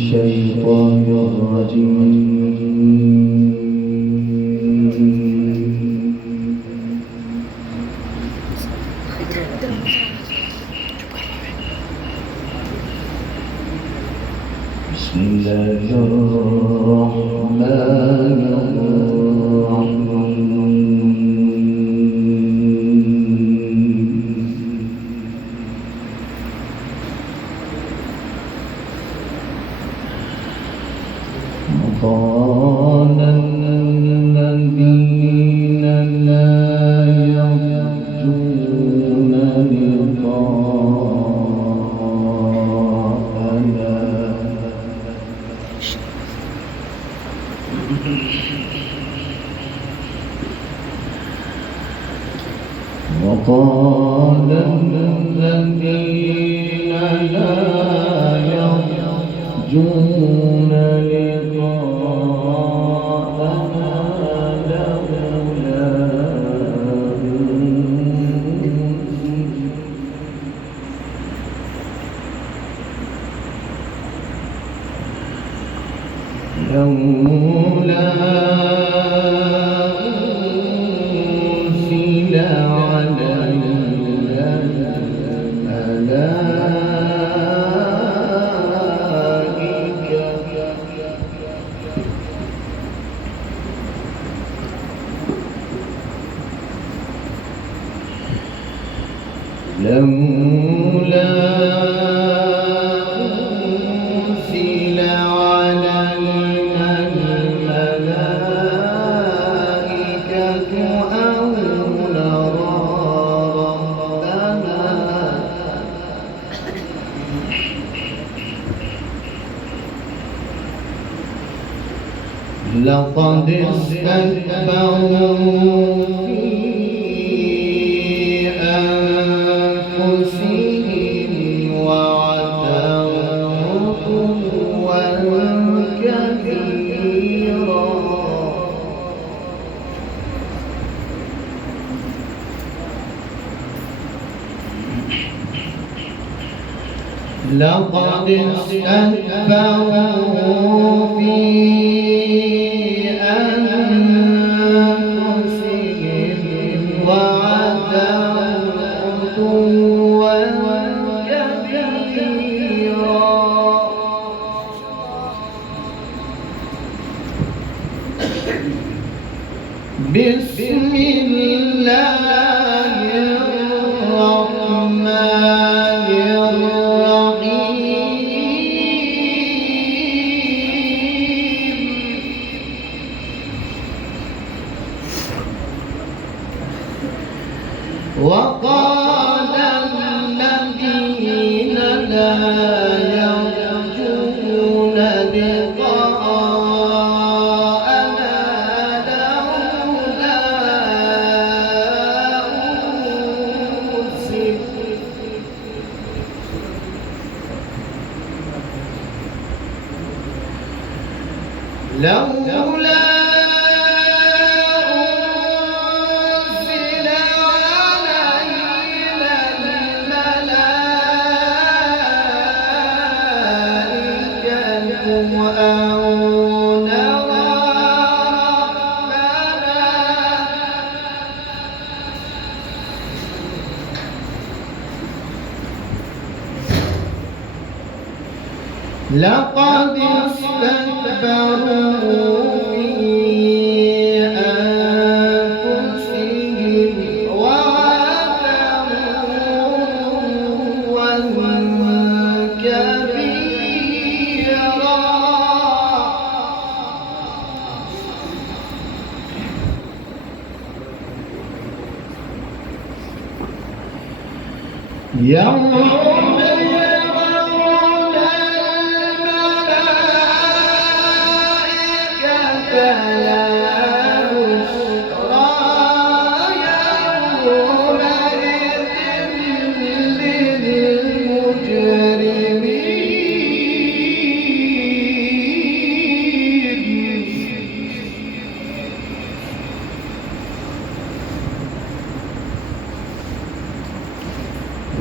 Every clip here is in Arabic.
الشيطان الرجيم. بسم الله الرحمن قال الذين لا يرجون لقاءنا وقال الذين لا يرجون لولا أنزل علينا الملائكة لولا أنزل علينا الملائكة أو نرى ربنا لقد استكبروا في أنفسهم وعتوا عتوا كبيرا لقد استكبروا في أنفسهم وعتوا عتوا كبيرا بسم الله الرحمن الرحيم وقال الذين لا يرجون لقاءنا لولا أنزل علينا الملائكة أو نرى ربنا لقد استكبروا في أنفسهم وعتوا عتوا كبيرا يوم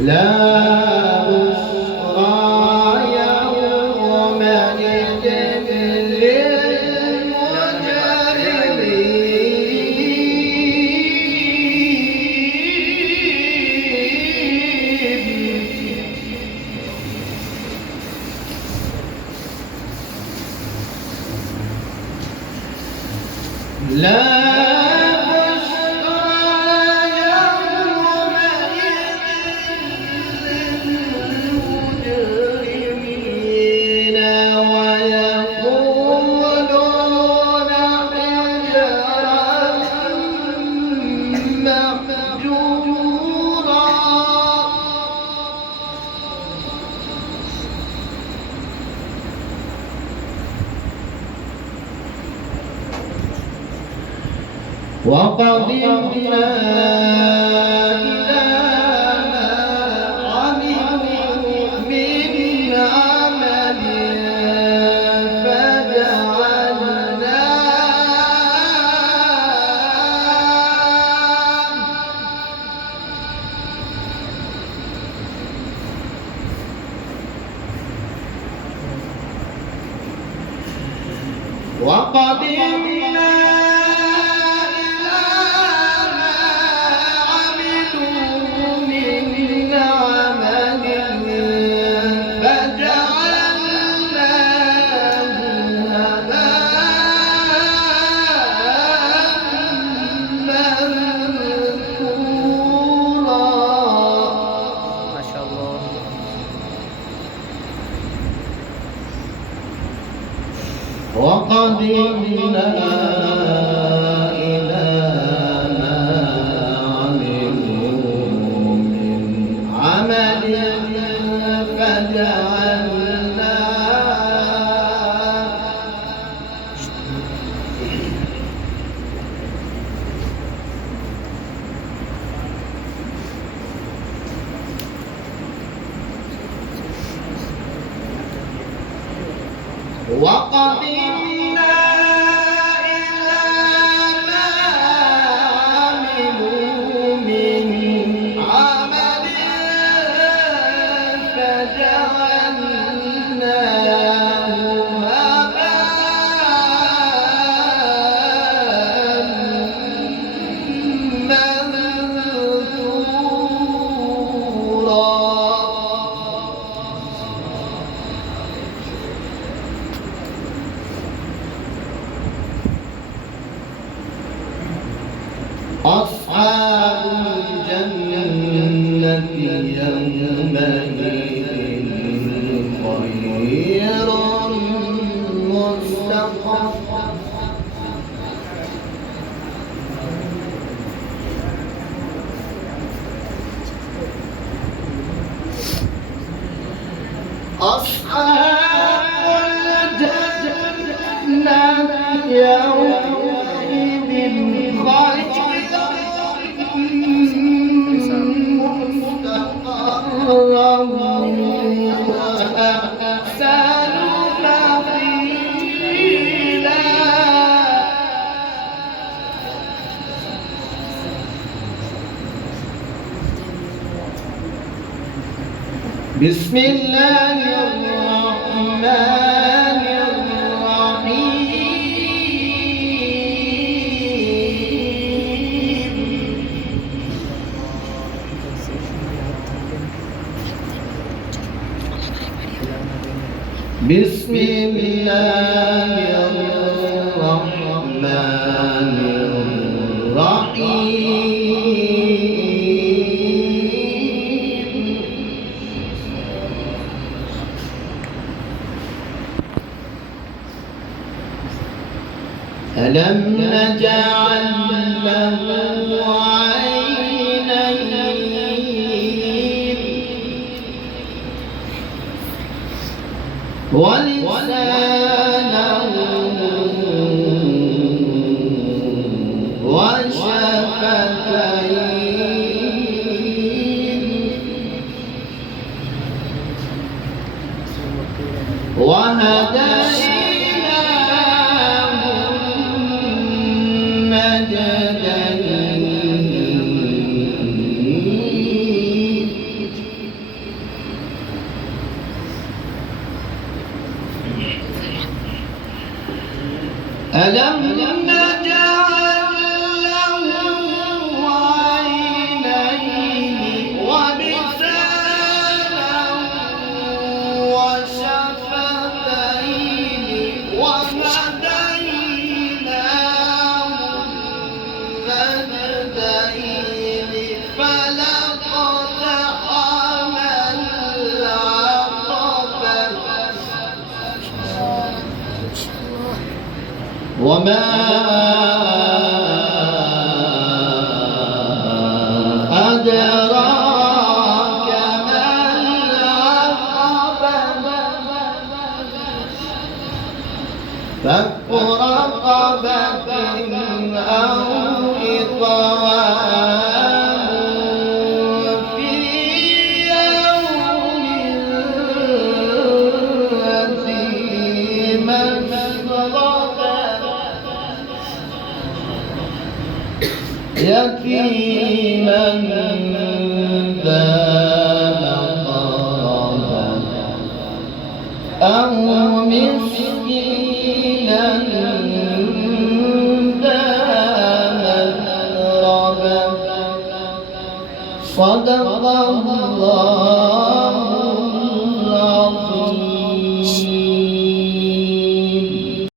لا لا بشرى يومئذ للمجرمين ويقولون حجرا محجورا. وقدمنا إلى ما عملوا من عمل وقدمنا وقدمنا إلى ما عملوا من عمل وقدمنا إلى ما عملوا من عمل فجعلناه هباء منثورا. أصحاب الجنة يومئذ خير مستقرا. أصحاب الجنة يومئذ مستقرا وأحسن مقيلا. بسم الله الرحمن الرحيم. بسم الله الرحمن الرحيم. ألم نجعل له عينين ولسانا وشفتين وهديناه النجدين. ألم نجعل له عينين ولسانا وشفتين وهديناه وما أدراك ما العقبة فك رقبة أو إطعام في يوم ذي مسغبة يتيما ذا مقربة أو مسكينا ذا متربة صدق الله